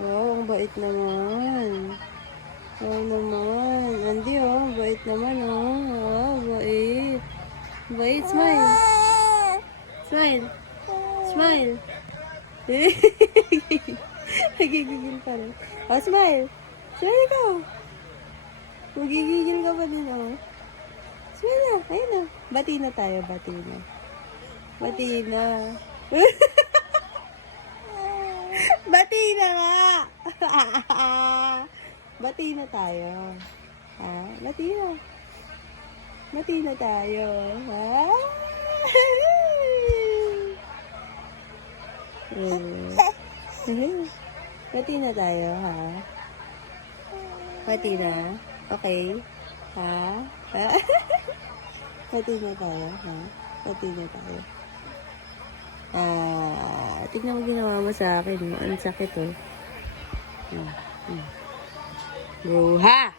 Oh, ang bait naman. Oh, naman. Andy, oh. Bait naman, oh. Oh, bait. Bait. Smile. Smile. Smile. Nagigigil pa rin. Oh, smile. Smile ikaw. Magigigil ka pa din, oh. Smile na. Ayun na. Bati na tayo. Bati na. Bati na. Bati na nga. Bati na tayo. Ha? Bati na. Bati na tayo. Ha? Bati na tayo, ha? Bati na? Okay? Ha? Ha? Bati na tayo, ha? Bati na tayo. Tignan mo ginawa mo sa akin. Ang sakit, oh. Bruha!